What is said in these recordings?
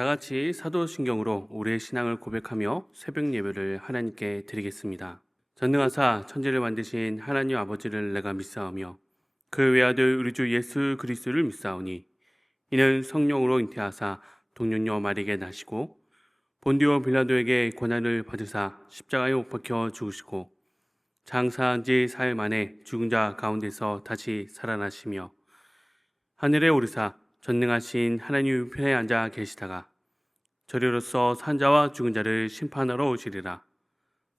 다 같이 사도신경으로 우리의 신앙을 고백하며 새벽 예배를 하나님께 드리겠습니다. 전능하사 천지를 만드신 하나님 아버지를 내가 믿사오며 그 외아들 우리 주 예수 그리스도를 믿사오니 이는 성령으로 잉태하사 동정녀 마리에게 나시고 본디오 빌라도에게 고난을 받으사 십자가에 못 박혀 죽으시고 장사한 지 사흘 만에 죽은 자 가운데서 다시 살아나시며 하늘에 오르사 전능하신 하나님 우편에 앉아 계시다가 저리로서 산자와 죽은 자를 심판하러 오시리라.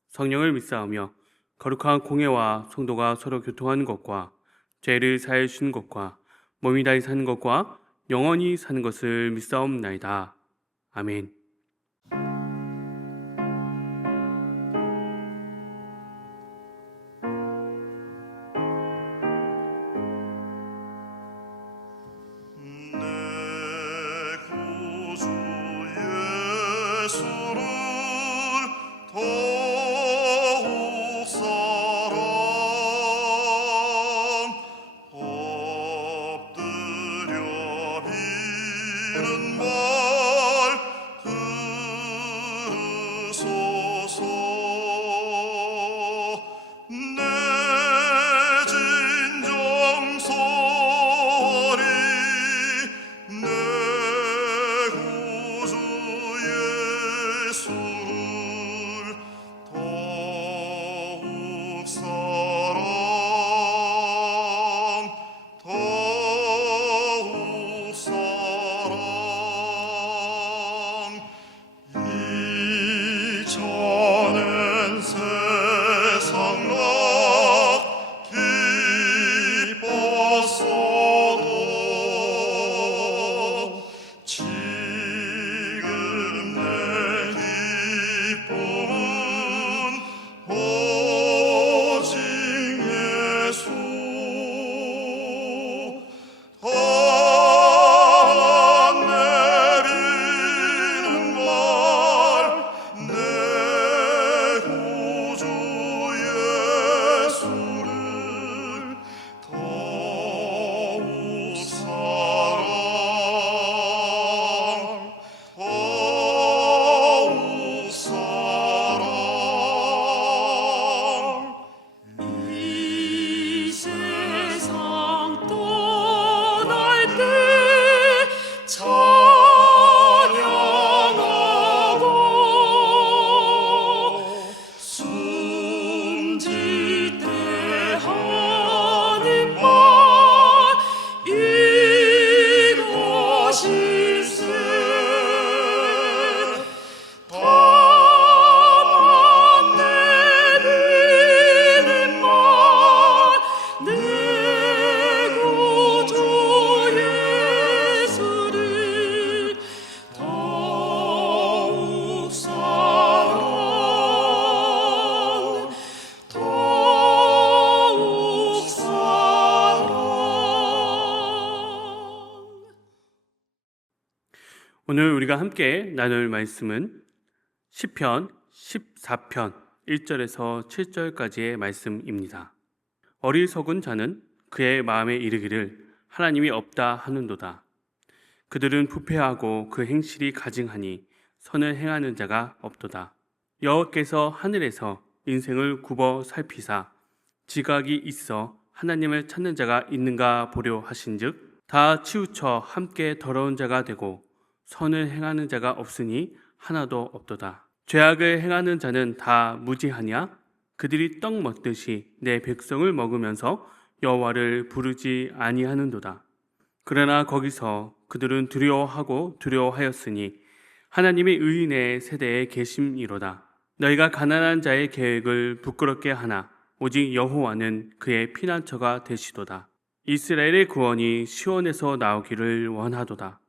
성령을 믿사오며 거룩한 공회와 성도가 서로 교통하는 것과 죄를 사해 주시는 것과 몸이 다히 사는 것과 영원히 사는 것을 믿사옵나이다. 아멘. 오늘 우리가 함께 나눌 말씀은 시편 14편 1절에서 7절까지의 말씀입니다. 어리석은 자는 그의 마음에 이르기를 하나님이 없다 하는도다. 그들은 부패하고 그 행실이 가증하니 선을 행하는 자가 없도다. 여호와께서 하늘에서 인생을 굽어 살피사 지각이 있어 하나님을 찾는 자가 있는가 보려 하신즉 다 치우쳐 함께 더러운 자가 되고 선을 행하는 자가 없으니 하나도 없도다. 죄악을 행하는 자는 다 무지하냐? 그들이 떡 먹듯이 내 백성을 먹으면서 여호와를 부르지 아니하는도다. 그러나 거기서 그들은 두려워하고 두려워하였으니 하나님의 의인의 세대에 계심이로다. 너희가 가난한 자의 계획을 부끄럽게 하나 오직 여호와는 그의 피난처가 되시도다. 이스라엘의 구원이 시온에서 나오기를 원하도다.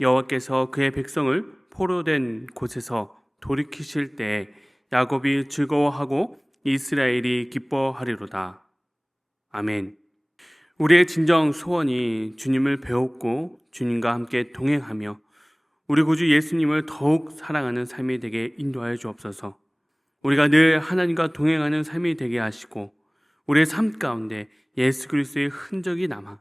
여호와께서 그의 백성을 포로된 곳에서 돌이키실 때에 야곱이 즐거워하고 이스라엘이 기뻐하리로다. 아멘. 우리의 진정 소원이 주님을 배웠고 주님과 함께 동행하며 우리 구주 예수님을 더욱 사랑하는 삶이 되게 인도하여 주옵소서. 우리가 늘 하나님과 동행하는 삶이 되게 하시고 우리의 삶 가운데 예수 그리스도의 흔적이 남아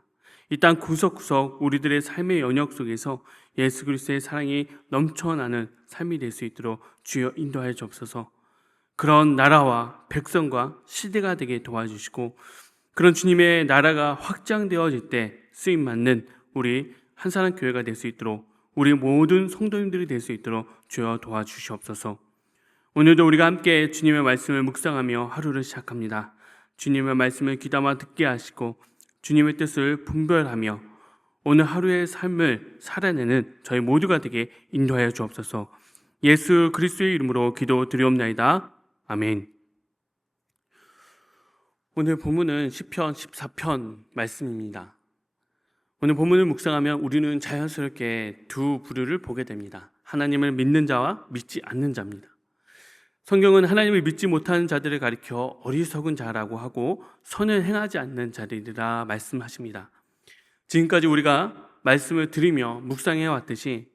이 땅 구석구석 우리들의 삶의 영역 속에서 예수 그리스도의 사랑이 넘쳐나는 삶이 될 수 있도록 주여 인도하여 주옵소서. 그런 나라와 백성과 시대가 되게 도와주시고 그런 주님의 나라가 확장되어질 때 쓰임받는 우리 한사람 교회가 될 수 있도록 우리 모든 성도님들이 될 수 있도록 주여 도와주시옵소서. 오늘도 우리가 함께 주님의 말씀을 묵상하며 하루를 시작합니다. 주님의 말씀을 귀담아 듣게 하시고 주님의 뜻을 분별하며 오늘 하루의 삶을 살아내는 저희 모두가 되게 인도하여 주옵소서. 예수 그리스도의 이름으로 기도드리옵나이다. 아멘. 오늘 본문은 시편 14편 말씀입니다. 오늘 본문을 묵상하면 우리는 자연스럽게 두 부류를 보게 됩니다. 하나님을 믿는 자와 믿지 않는 자입니다. 성경은 하나님을 믿지 못하는 자들을 가리켜 어리석은 자라고 하고 선을 행하지 않는 자들이라 말씀하십니다. 지금까지 우리가 말씀을 들으며 묵상해 왔듯이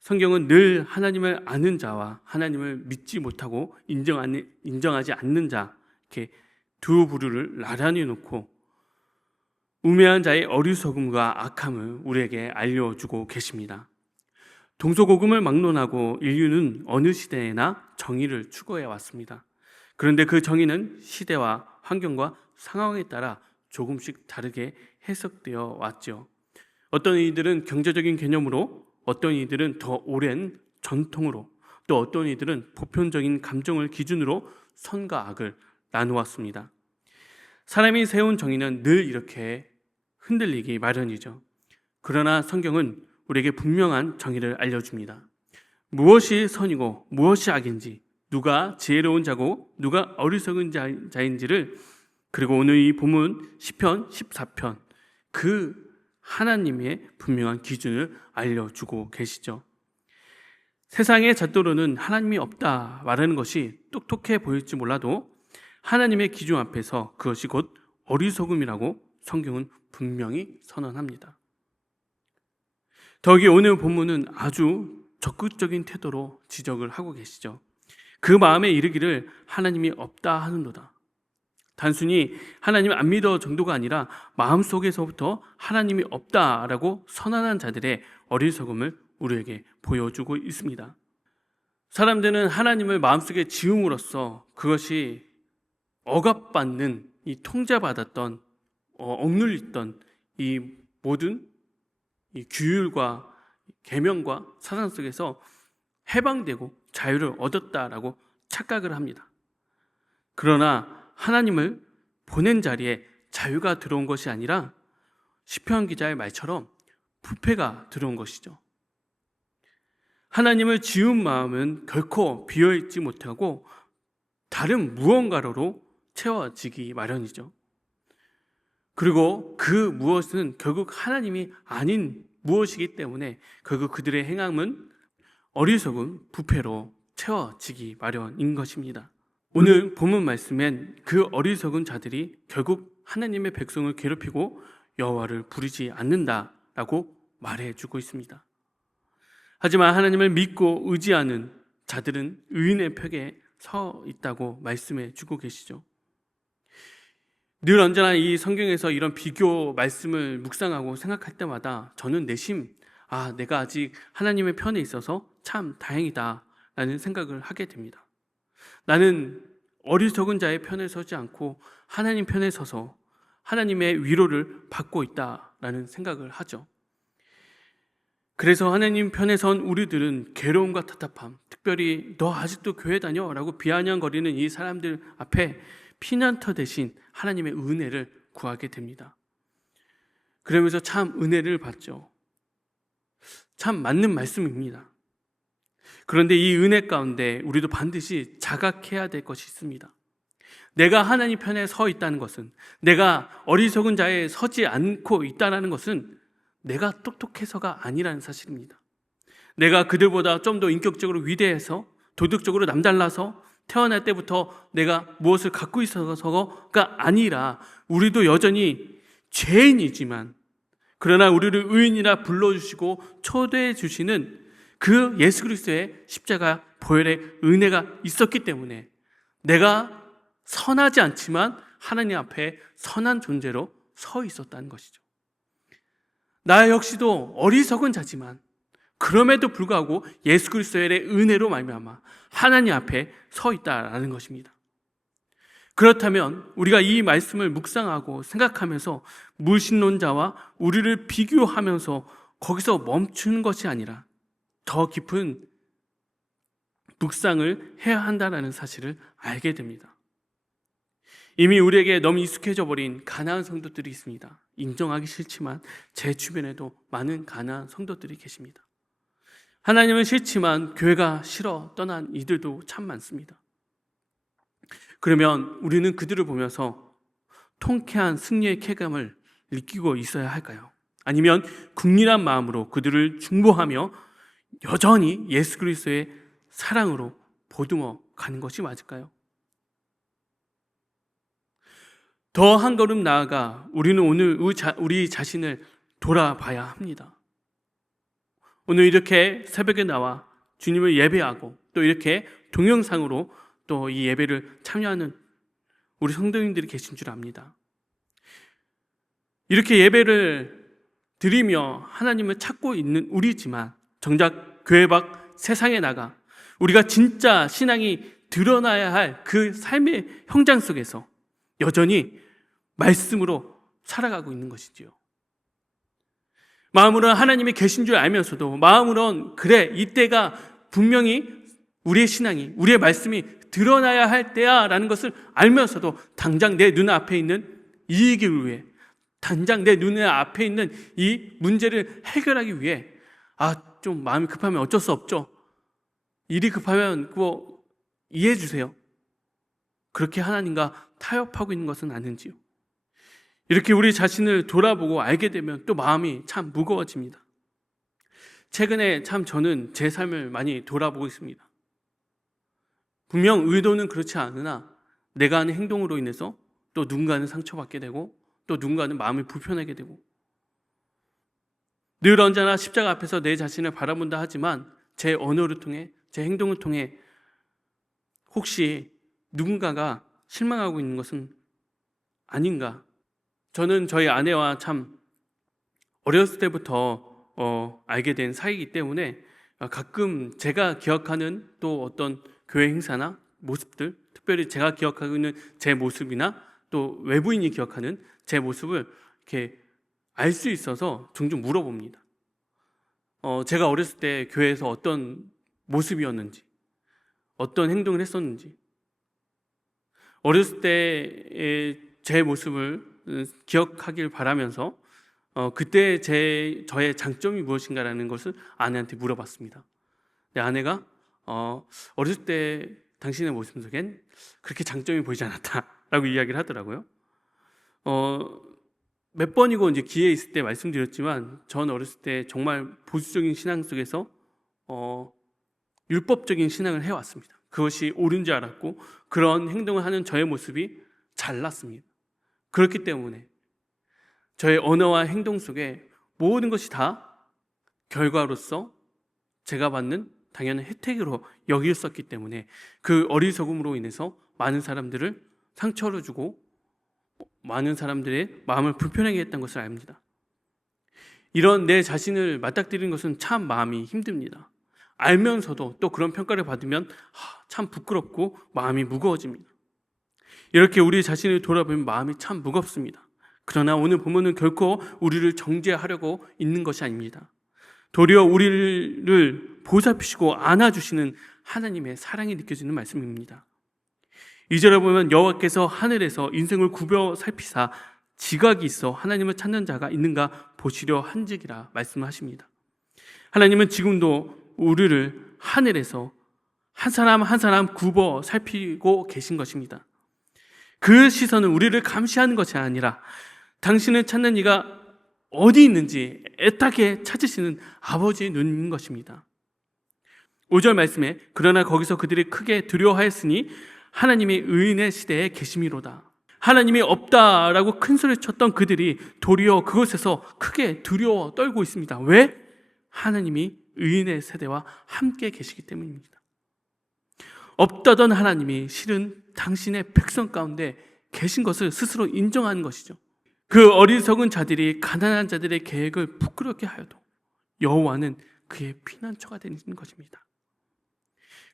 성경은 늘 하나님을 아는 자와 하나님을 믿지 못하고 인정하지 않는 자 이렇게 두 부류를 나란히 놓고 우매한 자의 어리석음과 악함을 우리에게 알려주고 계십니다. 동서고금을 막론하고 인류는 어느 시대에나 정의를 추구해 왔습니다. 그런데 그 정의는 시대와 환경과 상황에 따라 조금씩 다르게 해석되어 왔죠. 어떤 이들은 경제적인 개념으로, 어떤 이들은 더 오랜 전통으로, 또 어떤 이들은 보편적인 감정을 기준으로 선과 악을 나누었습니다. 사람이 세운 정의는 늘 이렇게 흔들리기 마련이죠. 그러나 성경은 우리에게 분명한 정의를 알려줍니다. 무엇이 선이고 무엇이 악인지, 누가 지혜로운 자고 누가 어리석은 자인지를, 그리고 오늘 이 본문 시편 14편 그 하나님의 분명한 기준을 알려주고 계시죠. 세상의 잣도로는 하나님이 없다 말하는 것이 똑똑해 보일지 몰라도 하나님의 기준 앞에서 그것이 곧 어리석음이라고 성경은 분명히 선언합니다. 더욱이 오늘 본문은 아주 적극적인 태도로 지적을 하고 계시죠. 그 마음에 이르기를 하나님이 없다 하는도다. 단순히 하나님 안 믿어 정도가 아니라 마음속에서부터 하나님이 없다라고 선언한 자들의 어리석음을 우리에게 보여주고 있습니다. 사람들은 하나님을 마음속에 지음으로써 그것이 억압받는, 이 통제받았던, 억눌렸던 이 모든 이 규율과 계명과 사상 속에서 해방되고 자유를 얻었다라고 착각을 합니다. 그러나 하나님을 보낸 자리에 자유가 들어온 것이 아니라 시편 기자의 말처럼 부패가 들어온 것이죠. 하나님을 지은 마음은 결코 비어있지 못하고 다른 무언가로 채워지기 마련이죠. 그리고 그 무엇은 결국 하나님이 아닌 무엇이기 때문에 결국 그들의 행함은 어리석은 부패로 채워지기 마련인 것입니다. 오늘 본문 말씀엔 그 어리석은 자들이 결국 하나님의 백성을 괴롭히고 여호와를 부르지 않는다라고 말해주고 있습니다. 하지만 하나님을 믿고 의지하는 자들은 의인의 벽에 서 있다고 말씀해 주고 계시죠. 늘 언제나 이 성경에서 이런 비교 말씀을 묵상하고 생각할 때마다 저는 내심 내가 아직 하나님의 편에 있어서 참 다행이다 라는 생각을 하게 됩니다. 나는 어리석은 자의 편에 서지 않고 하나님 편에 서서 하나님의 위로를 받고 있다라는 생각을 하죠. 그래서 하나님 편에 선 우리들은 괴로움과 답답함, 특별히 너 아직도 교회 다녀? 라고 비아냥거리는 이 사람들 앞에 피난처 대신 하나님의 은혜를 구하게 됩니다. 그러면서 참 은혜를 받죠. 참 맞는 말씀입니다. 그런데 이 은혜 가운데 우리도 반드시 자각해야 될 것이 있습니다. 내가 하나님 편에 서 있다는 것은, 내가 어리석은 자에 서지 않고 있다는 것은 내가 똑똑해서가 아니라는 사실입니다. 내가 그들보다 좀 더 인격적으로 위대해서 도덕적으로 남달라서 태어날 때부터 내가 무엇을 갖고 있어서가 아니라 우리도 여전히 죄인이지만 그러나 우리를 의인이라 불러주시고 초대해 주시는 그 예수 그리스도의 십자가 보혈의 은혜가 있었기 때문에 내가 선하지 않지만 하나님 앞에 선한 존재로 서 있었다는 것이죠. 나 역시도 어리석은 자지만 그럼에도 불구하고 예수 그리스도의 은혜로 말미암아 하나님 앞에 서 있다라는 것입니다. 그렇다면 우리가 이 말씀을 묵상하고 생각하면서 물신론자와 우리를 비교하면서 거기서 멈추는 것이 아니라 더 깊은 묵상을 해야 한다는 사실을 알게 됩니다. 이미 우리에게 너무 익숙해져 버린 가나안 성도들이 있습니다. 인정하기 싫지만 제 주변에도 많은 가나안 성도들이 계십니다. 하나님은 싫지만 교회가 싫어 떠난 이들도 참 많습니다. 그러면 우리는 그들을 보면서 통쾌한 승리의 쾌감을 느끼고 있어야 할까요? 아니면 국률한 마음으로 그들을 중보하며 여전히 예수 그리스도의 사랑으로 보듬어 가는 것이 맞을까요? 더 한 걸음 나아가 우리는 오늘 우리 자신을 돌아봐야 합니다. 오늘 이렇게 새벽에 나와 주님을 예배하고 또 이렇게 동영상으로 또 이 예배를 참여하는 우리 성도님들이 계신 줄 압니다. 이렇게 예배를 드리며 하나님을 찾고 있는 우리지만 정작 교회 밖 세상에 나가 우리가 진짜 신앙이 드러나야 할 그 삶의 현장 속에서 여전히 말씀으로 살아가고 있는 것이지요. 마음으로는 하나님이 계신 줄 알면서도 마음으로는 그래 이때가 분명히 우리의 신앙이 우리의 말씀이 드러나야 할 때야 라는 것을 알면서도 당장 내 눈앞에 있는 이익을 위해 당장 내 눈 앞에 있는 이 문제를 해결하기 위해 좀 마음이 급하면 어쩔 수 없죠. 일이 급하면 그거 이해해 주세요. 그렇게 하나님과 타협하고 있는 것은 아닌지요. 이렇게 우리 자신을 돌아보고 알게 되면 또 마음이 참 무거워집니다. 최근에 참 저는 제 삶을 많이 돌아보고 있습니다. 분명 의도는 그렇지 않으나 내가 하는 행동으로 인해서 또 누군가는 상처받게 되고 또 누군가는 마음이 불편하게 되고 늘 언제나 십자가 앞에서 내 자신을 바라본다 하지만 제 언어를 통해 제 행동을 통해 혹시 누군가가 실망하고 있는 것은 아닌가? 저는 저희 아내와 참 어렸을 때부터 알게 된 사이이기 때문에 가끔 제가 기억하는 또 어떤 교회 행사나 모습들, 특별히 제가 기억하고 있는 제 모습이나 또 외부인이 기억하는 제 모습을 이렇게 알 수 있어서 종종 물어봅니다. 제가 어렸을 때 교회에서 어떤 모습이었는지, 어떤 행동을 했었는지, 어렸을 때의 제 모습을 기억하길 바라면서 그때 저의 장점이 무엇인가라는 것을 아내한테 물어봤습니다. 근데 아내가 어렸을 때 당신의 모습 속엔 그렇게 장점이 보이지 않았다라고 이야기를 하더라고요. 몇 번이고 이제 기회 있을 때 말씀드렸지만 전 어렸을 때 정말 보수적인 신앙 속에서 율법적인 신앙을 해왔습니다. 그것이 옳은 줄 알았고 그런 행동을 하는 저의 모습이 잘났습니다. 그렇기 때문에 저의 언어와 행동 속에 모든 것이 다 결과로서 제가 받는 당연한 혜택으로 여겼었기 때문에 그 어리석음으로 인해서 많은 사람들을 상처를 주고 많은 사람들의 마음을 불편하게 했던 것을 압니다. 이런 내 자신을 맞닥뜨리는 것은 참 마음이 힘듭니다. 알면서도 또 그런 평가를 받으면 참 부끄럽고 마음이 무거워집니다. 이렇게 우리 자신을 돌아보면 마음이 참 무겁습니다. 그러나 오늘 본문은 결코 우리를 정죄하려고 있는 것이 아닙니다. 도리어 우리를 보살피시고 안아주시는 하나님의 사랑이 느껴지는 말씀입니다. 2절에 보면 여호와께서 하늘에서 인생을 굽어 살피사 지각이 있어 하나님을 찾는 자가 있는가 보시려 한즉이라 말씀하십니다. 하나님은 지금도 우리를 하늘에서 한 사람 한 사람 굽어 살피고 계신 것입니다. 그 시선은 우리를 감시하는 것이 아니라 당신을 찾는 이가 어디 있는지 애타게 찾으시는 아버지의 눈인 것입니다. 5절 말씀에 그러나 거기서 그들이 크게 두려워하였으니 하나님이 의인의 시대에 계심이로다. 하나님이 없다라고 큰 소리를 쳤던 그들이 도리어 그곳에서 크게 두려워 떨고 있습니다. 왜? 하나님이 의인의 세대와 함께 계시기 때문입니다. 없다던 하나님이 실은 당신의 백성 가운데 계신 것을 스스로 인정하는 것이죠. 그 어리석은 자들이 가난한 자들의 계획을 부끄럽게 하여도 여호와는 그의 피난처가 되는 것입니다.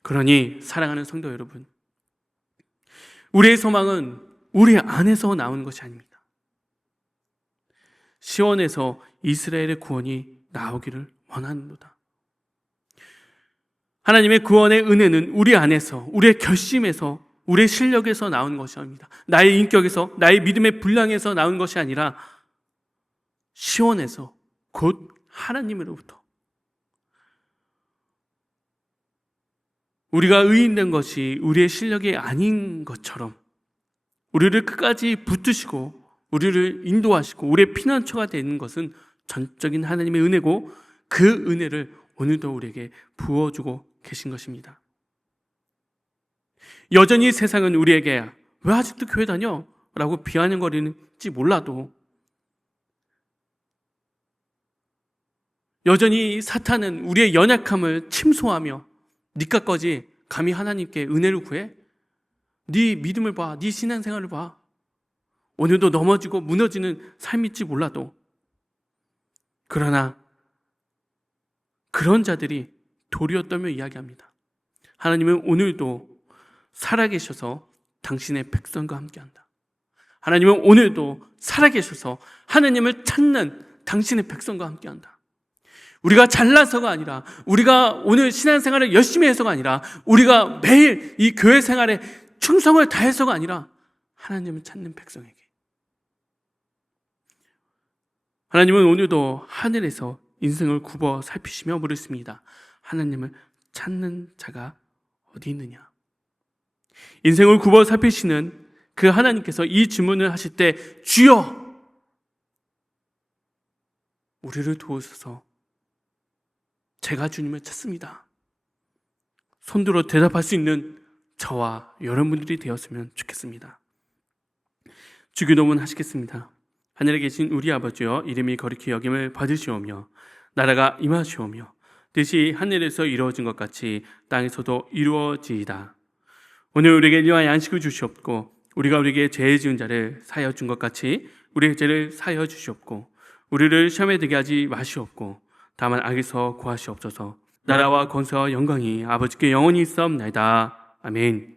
그러니 사랑하는 성도 여러분, 우리의 소망은 우리 안에서 나오는 것이 아닙니다. 시온에서 이스라엘의 구원이 나오기를 원하는도다. 하나님의 구원의 은혜는 우리 안에서, 우리의 결심에서, 우리의 실력에서 나오는 것이 아닙니다. 나의 인격에서, 나의 믿음의 분량에서 나오는 것이 아니라 시온에서, 곧 하나님으로부터. 우리가 의인된 것이 우리의 실력이 아닌 것처럼 우리를 끝까지 붙드시고 우리를 인도하시고 우리의 피난처가 되는 것은 전적인 하나님의 은혜고, 그 은혜를 오늘도 우리에게 부어주고 계신 것입니다. 여전히 세상은 우리에게 왜 아직도 교회 다녀? 라고 비아냥거리는지 몰라도, 여전히 사탄은 우리의 연약함을 침소하며 니까 거지 감히 하나님께 은혜를 구해? 네 믿음을 봐, 네 신앙생활을 봐. 오늘도 넘어지고 무너지는 삶일지 몰라도, 그러나 그런 자들이 도리어 떨며 이야기합니다. 하나님은 오늘도 살아계셔서 당신의 백성과 함께한다. 하나님은 오늘도 살아계셔서 하나님을 찾는 당신의 백성과 함께한다. 우리가 잘나서가 아니라, 우리가 오늘 신앙생활을 열심히 해서가 아니라, 우리가 매일 이 교회 생활에 충성을 다해서가 아니라 하나님을 찾는 백성에게, 하나님은 오늘도 하늘에서 인생을 굽어 살피시며 물으십니다. 하나님을 찾는 자가 어디 있느냐? 인생을 굽어 살피시는 그 하나님께서 이 질문을 하실 때, 주여 우리를 도우소서, 제가 주님을 찾습니다, 손들어 대답할 수 있는 저와 여러분들이 되었으면 좋겠습니다. 주기도문 하시겠습니다. 하늘에 계신 우리 아버지여, 이름이 거룩히 여김을 받으시오며 나라가 임하시오며 뜻이 하늘에서 이루어진 것 같이 땅에서도 이루어지이다. 오늘 우리에게 일용할 양식을 주시옵고, 우리가 우리에게 죄 지은 자를 사하여 준 것 같이 우리의 죄를 사하여 주시옵고, 우리를 시험에 들게 하지 마시옵고 다만 악에서 구하시옵소서. 나라와 권세와 영광이 아버지께 영원히 있사옵나이다. 아멘.